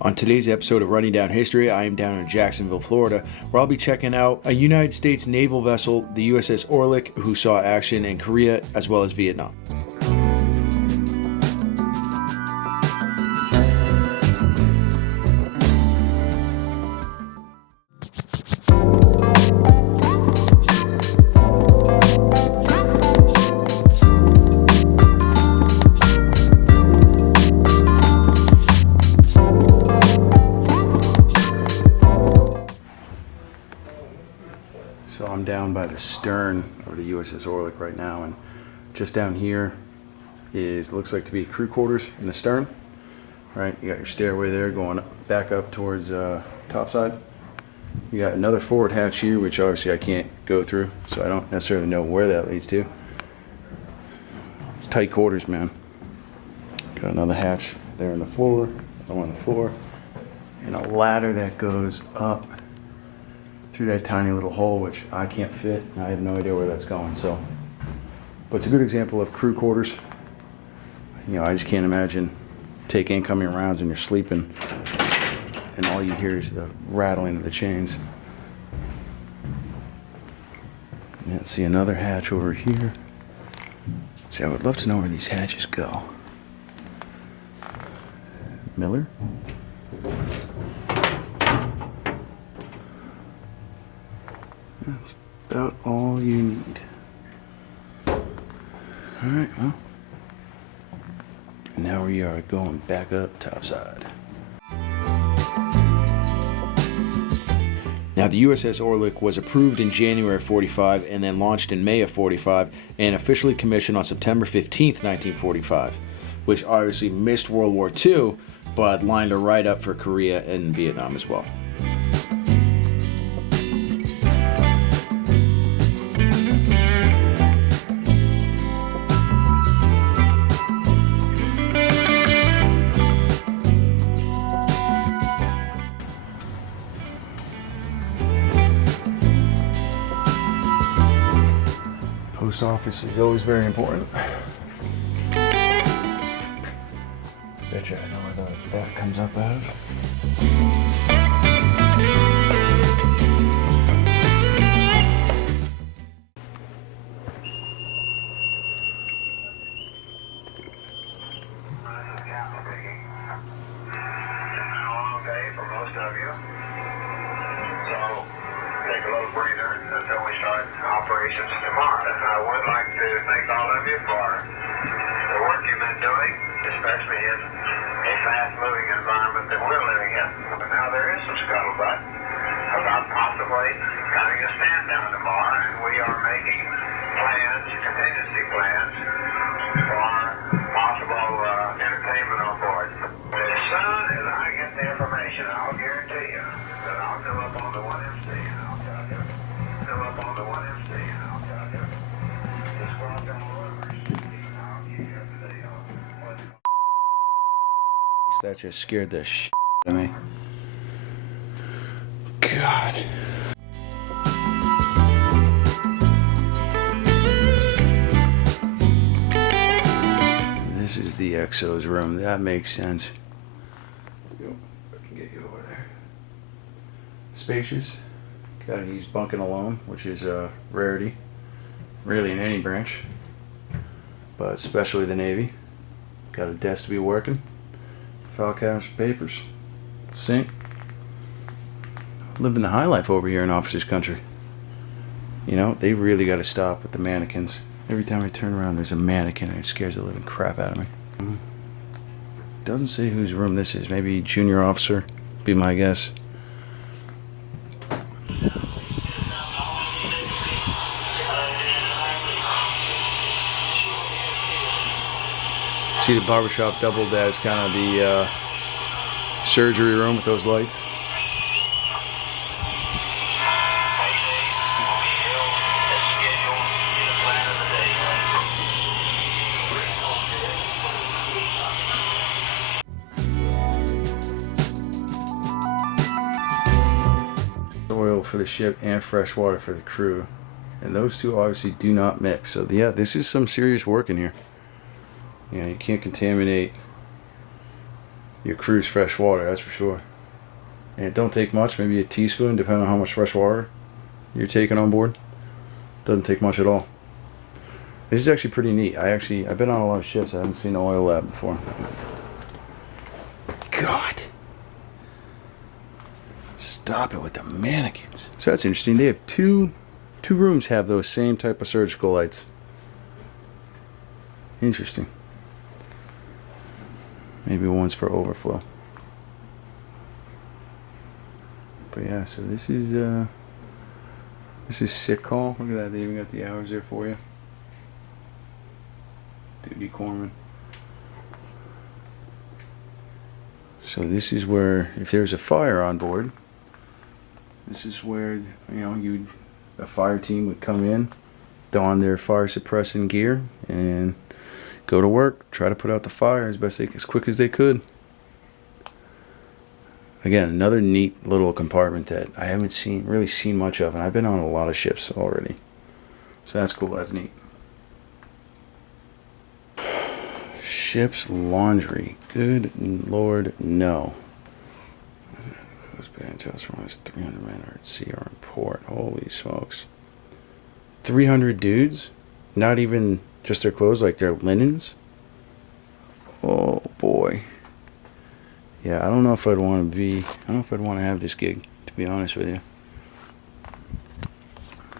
On today's episode of Running Down History, I am down in Jacksonville, Florida, where I'll be checking out a United States naval vessel, the USS Orleck, who saw action in Korea as well as Vietnam. So I'm down by the stern of the USS Orleck right now, and just down here looks like to be crew quarters in the stern. Right, you got your stairway there going back up towards topside. You got another forward hatch here, which obviously I can't go through, so I don't necessarily know where that leads to. It's tight quarters, man. Got another hatch there on the floor, another one on the floor, and a ladder that goes up through that tiny little hole, which I can't fit. I have no idea where that's going. So, but it's a good example of crew quarters. You know, I just can't imagine take incoming rounds and you're sleeping, and all you hear is the rattling of the chains. Yeah, see another hatch over here. See, I would love to know where these hatches go. Miller. That's about all you need. Alright, well. Now we are going back up topside. Now the USS Orleck was approved in January of 45 and then launched in May of 45 and officially commissioned on September 15th, 1945, which obviously missed World War II, but lined her right up for Korea and Vietnam as well. Post office is always very important. Betcha I know where that comes up out of. Operations tomorrow. And I would like to thank all of you for the work you've been doing, especially in a fast-moving environment that we're living in. But now there is some scuttlebutt about possibly having a stand down tomorrow, and we are making plans, contingency plans, for possible entertainment on board. As soon as I get the information, I'll guarantee you that I'll go up on the 1MC and I'll tell you. Go up on the 1MC and I'll tell you. Just walk on rumors. I'll give you up to date on what's going on. That just scared the shit out of me. God. This is the XO's room. That makes sense. I can get you over there. Spacious. He's bunking alone, which is a rarity, really in any branch, but especially the Navy. Got a desk to be working, file cabinets, papers, sink. Living the high life over here in officers' country. You know, they really got to stop with the mannequins. Every time I turn around, there's a mannequin, and it scares the living crap out of me. Doesn't say whose room this is. Maybe junior officer, be my guess. See, the barbershop doubled as kind of the surgery room with those lights. Oil for the ship and fresh water for the crew, and those two obviously do not mix. So yeah, this is some serious work in here. You know, you can't contaminate your crew's fresh water, that's for sure. And it don't take much, maybe a teaspoon, depending on how much fresh water you're taking on board. Doesn't take much at all. This is actually pretty neat. I've been on a lot of ships. I haven't seen an oil lab before. God. Stop it with the mannequins. So that's interesting. They have two rooms have those same type of surgical lights. Interesting. Maybe one's for overflow. But yeah, so this is sick call. Look at that. They even got the hours there for you. Duty corpsman. So this is where, if there's a fire on board, this is where, a fire team would come in, don their fire suppressing gear, and go to work, try to put out the fire as quick as they could. Again, another neat little compartment that I haven't really seen much of, and I've been on a lot of ships already. So that's cool, that's neat. Ship's laundry. Good Lord, no. Goes back to us from us 300 men are at sea or in port. Holy smokes. 300 dudes? Not even just their clothes, like their linens? Oh boy. Yeah, I don't know if I'd want to have this gig, to be honest with you.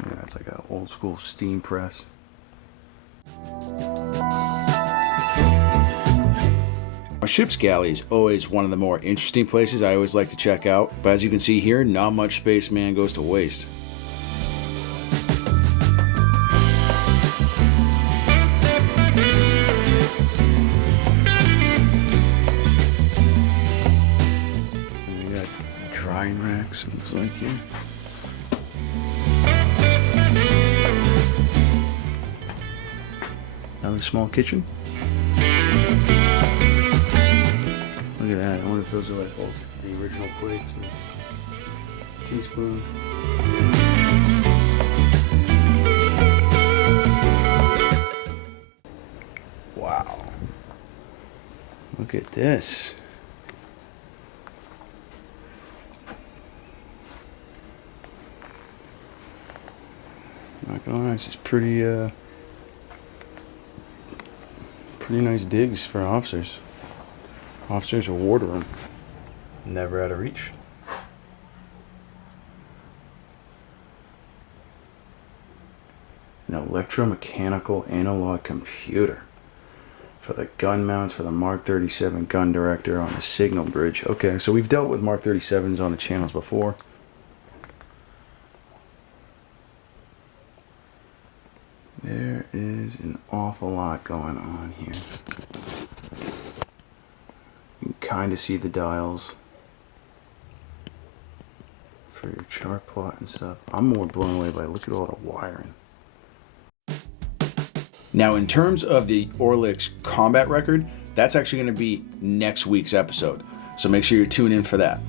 Yeah, it's like an old school steam press. A ship's galley is always one of the more interesting places I always like to check out, but as you can see here, not much space, man, goes to waste. We got drying racks, looks like here. Another small kitchen. Look at that. I wonder if those are like the original plates and teaspoons. Wow. Look at this. Not gonna lie, this is pretty nice digs for officers. Officers or ward room. Never out of reach. An electromechanical analog computer for the gun mounts for the Mark 37 gun director on the signal bridge. Okay, so we've dealt with Mark 37s on the channels before. There is an awful lot going on here. You can kind of see the dials for your chart plot and stuff. I'm more blown away by look at all the wiring. Now, in terms of the Orleck's combat record, that's actually going to be next week's episode. So make sure you tune in for that.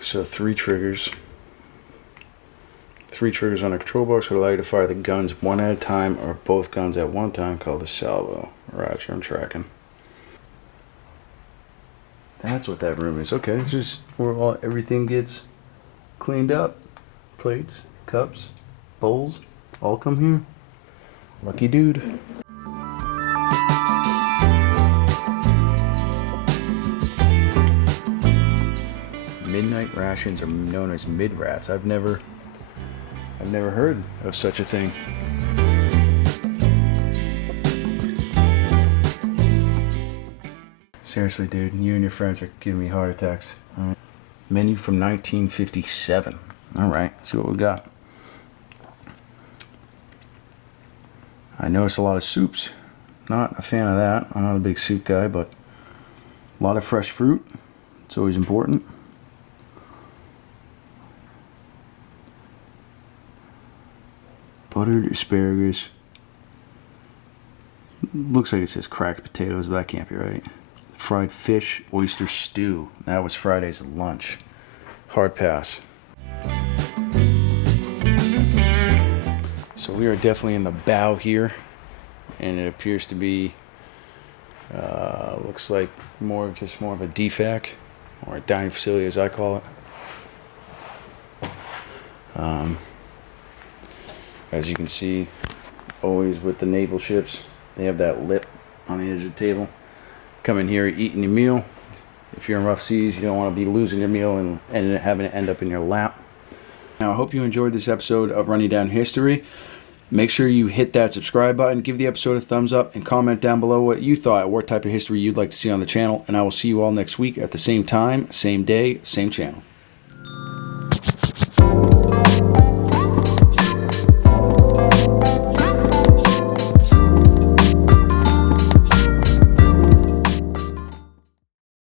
So 3 triggers. 3 triggers on a control box would allow you to fire the guns one at a time or both guns at one time, called a salvo. Roger, I'm tracking. That's what that room is. Okay, it's just where everything gets cleaned up. Plates, cups, bowls, all come here. Lucky dude. Midnight rations are known as mid-rats. I've never heard of such a thing. Seriously, dude, you and your friends are giving me heart attacks. All right. Menu from 1957. All right, let's see what we got. I noticed a lot of soups. Not a fan of that. I'm not a big soup guy, but a lot of fresh fruit. It's always important. Buttered asparagus. Looks like it says cracked potatoes, but that can't be right. Fried fish, oyster stew. That was Friday's lunch. Hard pass. So we are definitely in the bow here, and it appears to be Looks like more of a DFAC, or a dining facility as I call it. As you can see, always with the naval ships, they have that lip on the edge of the table. Come in here eating your meal. If you're in rough seas, you don't want to be losing your meal and having it end up in your lap. Now, I hope you enjoyed this episode of Running Down History. Make sure you hit that subscribe button, give the episode a thumbs up, and comment down below what you thought, what type of history you'd like to see on the channel. And I will see you all next week at the same time, same day, same channel.